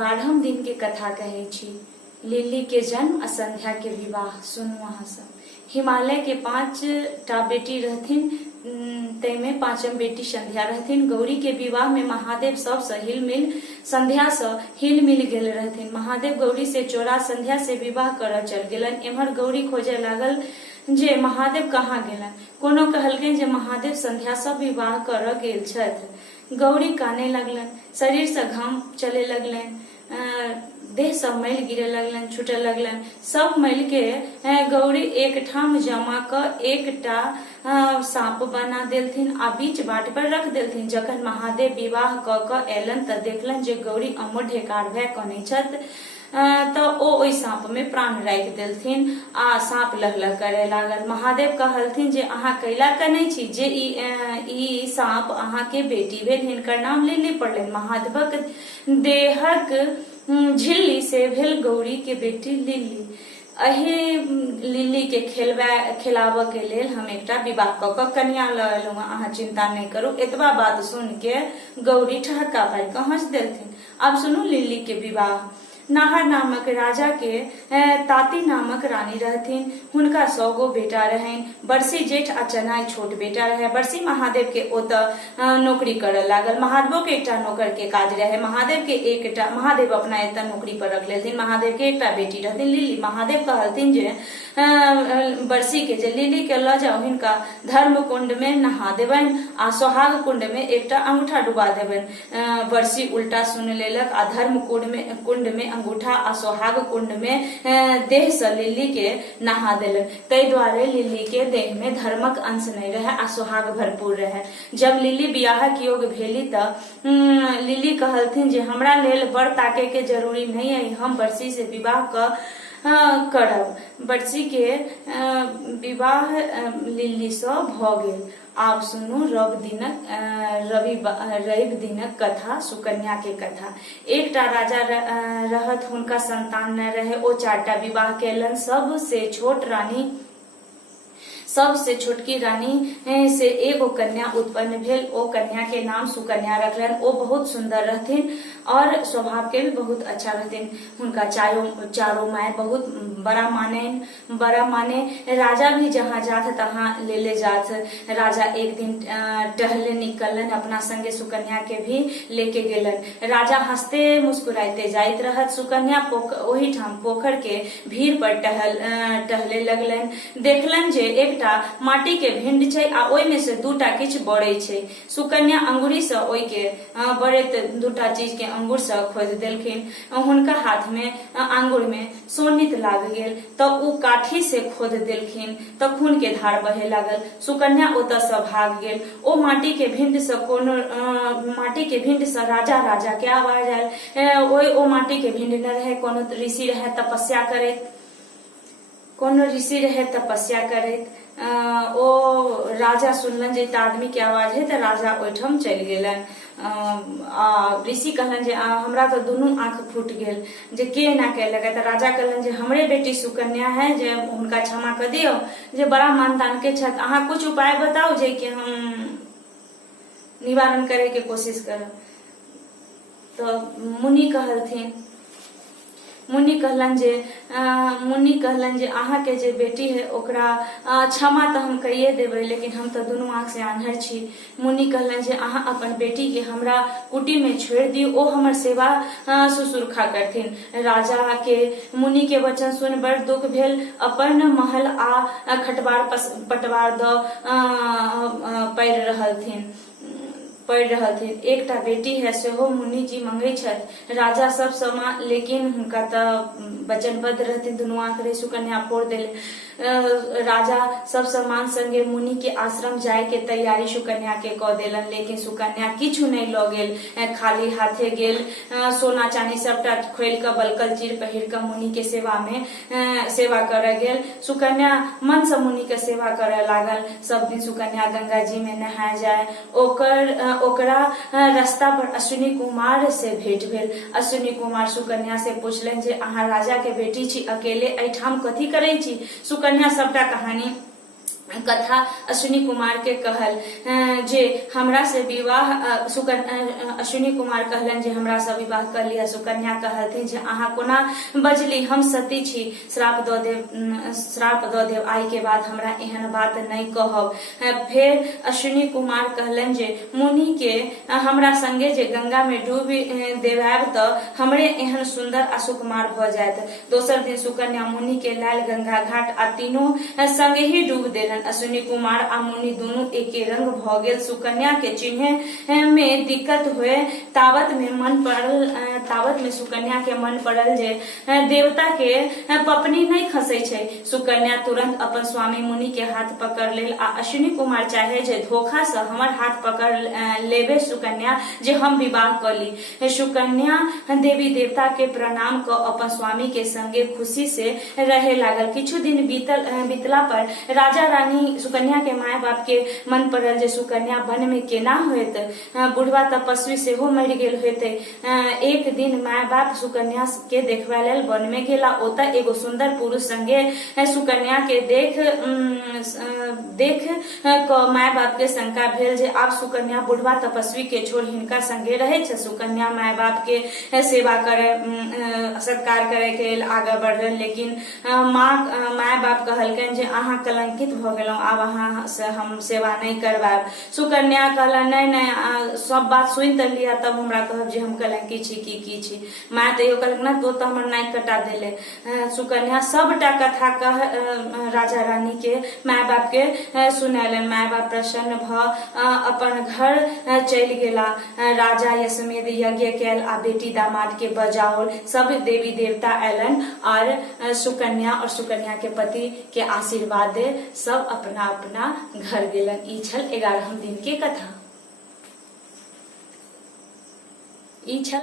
12 दिन के कथा कहे छी। लिली के जन्म आ संध्या के विवाह। सुनू अहाँ सब। हिमालय के 5टा बेटी रहथिन, तैमे 5म बेटी संध्या रहथिन। गौरी के विवाह में महादेव सबसँ हिलमिल संध्या से हिलमिल गेल रहथिन। महादेव गौरी से चोरा संध्या से विवाह करऽ चल गेलन। एम्हर गौरी खोजे लागल जे महादेव कहाँ गेलन। कोनो कहलकै जे महादेव संध्या से विवाह करऽ गेल छथि। गौरी काने लगलन, शरीर से घाम चले लगलन, देह सब मैल गिरे लगलन, छूटे लगलन। सब मैल के गौरी एक ठाम जमा क एकटा सांप बना देलथिन आ बीच बाट पर रख देलथिन। जखन महादेव विवाह क क एलन त देखलन जे गौरी अम्मो ढेकार भए कनै छथि, तो ओ ओई सांप में प्राण राखि देलथिन आ सांप लहलह करे लागल। महादेव कहलथिन जे अहाँ कैला कनै छी, जे ई सांप अहाँ के बेटी भेल, हिनकर नाम लिली पड़लनि। महादेवक देहक झिल्ली से भेल गौरी के बेटी लिली। अही लिली के खिलाबऽ के लेल हम एकटा विवाह क क कन्या ल एलहुँ, अहाँ चिंता नहीं करू। एतबा बात सुन के गौरी ठहक्का पारि क हंस देलथिन। अब सुनू लिली के विवाह। नाहर नामक राजा के ताती नामक रानी रहथिन। हुनका 100 गो बेटा रहनि। बरसी जेठ आ चनाई छोट बेटा रहे। बरसी महादेव के ओतऽ नौकरी करऽ लागल। महादेवो के एकटा नौकर के काज रहे। महादेव अपना एतऽ नौकरी पर रख लेथिन। महादेव के एकटा बेटी रहथिन लिली। महादेव कहलथिन जे बरसी के जे लिली के ल जाओ, हिनका धर्म कुंड में नहा देबनि आ सोहाग कुंड में एकटा अंगूठा डुबा देबनि। बरसी उल्टा सुन लेलक आ धर्म कुंड में अंगूठा आ सोहाग कुंड में देह से लिली के नहा देलक। तै द्वारे लिली के देह में धर्मक अंश नहीं रहे आ सोहाग भरपूर रहे। जब लिली बियाहक योग भेली त लिली कहलथिन जे हमरा लेल बर ताके के जरूरी नहीं है, हम बरसी से विवाह करब। बरसी के विवाह लिली से भ गेल। आब सुनू रवि दिनक कथा, सुकन्या के कथा। एकटा राजा रहत, हुनका संतान न रहे। ओ 4टा विवाह केलन। सबसे छोटकी रानी से एगो कन्या उत्पन्न भेल। ओ कन्या के नाम सुकन्या रखलन। ओ बहुत सुंदर रहथिन और स्वभाव के भी बहुत अच्छा रहथिन। हुनका चारों माय बहुत बड़ा माने। राजा भी जहाँ जात तहाँ ले जात। राजा एक दिन टहले निकलन, अपना संगे सुकन्या के भी लेके गेलन। राजा हंसते मुस्कुराते जाइत रहत। सुकन्या ओही ठाम पोखर के भीड़ पर टहले लगलन। देखलन जे एकटा माटी के भिंड छै आ ओय में से 2टा किछ बड़े छै। सुकन्या अंगुरी से ओय के बड़े 2टा चीज के अंगूर से खोद देलखिन। हुनका हाथ में आंगुर में सोनित लाग गेल तो उ काठी से खोद देलखिन तो खून के धार बहे लागल। सुकन्या ओतऽ से भाग गेल। ओ माटी के भिंड से राजा के आवाज आयल। ओ माटी के भिंड न रहे। कोनो ऋषि रहे तपस्या करैत। ओ राजा सुनलन जे आदमी के आवाज है तो राजा ओहिठाम चलि गेलन। ऋषि कहलन जे हमरा तो दुनू आंख फूट गेल जे के एना कैलक। तो राजा कहलन जे हमरे बेटी सुकन्या है, जे हुनका क्षमा कर दियो, जे बड़ा मानदान के छथि। अहाँ कुछ उपाय बताओ जे कि हम निवारण करे के कोशिश करब। तो मुनि कहलन जे अहाँ के जे बेटी है ओकरा क्षमा तो हम करिए देबै, लेकिन हम तो दुनू आंख से आन्हर छी। मुनि कहलन जे अहाँ अपन बेटी के हमरा कुटी में छोड़ दियो, ओ हमर सेवा शुश्रूषा करथिन। राजा के मुनि के वचन सुन बड़ दुख भेल। अपन महल आ खटवार पटवार द पढ़ि रहलथिन। एकटा बेटी है सेहो मुनि जी मंगै छथि। राजा सब समा, लेकिन हुनका तऽ वचनबद्ध रहथिन। दुनू आंख रे सुकन्या फोड़ देले। राजा सब सम्मान संगे मुनि के आश्रम जाय के तैयारी सुकन्या के क देलन, लेकिन सुकन्या किछु नहीं ल गेल, खाली हाथे गेल। सोना चांदी सबटा खोल के बलकल चीर पहिर के मुनि के सेवा करे गेल। सुकन्या मन से मुनि के सेवा करे लागल। सब दिन सुकन्या गंगा जी में नहाय जाय। ओकरा रास्ता पर अश्विनी कुमार से भेंट भेल। अश्विनी कुमार सुकन्या से पूछलन जे अहाँ राजा के बेटी छी, अकेले एठाम कथी करे छी। सुकन्या सबटा कहानी कथा अश्विनी कुमार के कहल जे हमरा से विवाह अश्विनी कुमार कहलन जे हमरा से विवाह कर लिया। सुकन्या कहलथिन जे अहाँ कोना बजली, हम सती छी, श्राप दऽ देव आइ के बाद हमरा एहन बात नहीं कहब। फिर अश्विनी कुमार कहलन जे मुनि के हमरा संगे जे गंगा में डूबी देवाब तऽ हमरे एहन सुंदर आ सुकुमार भ जायत। दोसर दिन सुकन्या मुनि के लाल गंगा घाट आ तीनों संगे ही डूब देलन। अश्विनी कुमार आ मुनि दुनू एके रंग भ गेल। सुकन्या के चिन्हे में दिक्कत हुए तावत में सुकन्या के मन पड़ल जे देवता के पपनी नहीं खसे छै। सुकन्या तुरंत अपन स्वामी मुनि के हाथ पकड़ लेल आ अश्विनी कुमार चाहे जे धोखा से हमर हाथ पकड़ लेबे सुकन्या जे हम विवाह कर ली। सुकन्या देवी देवता के प्रणाम क अपन स्वामी के संगे खुशी से रहे लागल। किछु दिन बीतला पर राजा रानी सुकन्या के माय बाप के मन पड़ल जे सुकन्या वन में केना होत, बुढ़वा तपस्वी सेहो मरि गेल होते। एक दिन माय बाप सुकन्या के देखबा लेल वन में गेला। ओतऽ एगो सुंदर पुरुष संगे सुकन्या के देख क माय बाप के शंका भेल जे आब सुकन्या बुढ़वा तपस्वी के छोड़ हिनका संगे रहे छै। सुकन्या माय बाप के सेवा करे सत्कार करे के लेल आगे बढ़ल, लेकिन माय बाप कहलकन जे अहाँ कलंकित भ गेलौं, आब अहाँ से हम सेवा नहीं करबाब। सुकन्या कहला नहीं सब बात सुन त लिया तब हमरा कहब जे हम कलंकी छी की छी। माय तैयो कहलक ना तो हमर नाक कटा देले। सुकन्या सबटा कथा कह राजा रानी के माय बाप के सुनेलन। माय बाप प्रसन्न भ अपन घर चलि गेला। राजा यशमेध यज्ञ कैल आ बेटी दामाद के बजाओल। सब देवी देवता एलन और सुकन्या के पति के आशीर्वाद दे सब अपना अपना घर गेलन। ई छल 11वें दिन के कथा। ई छल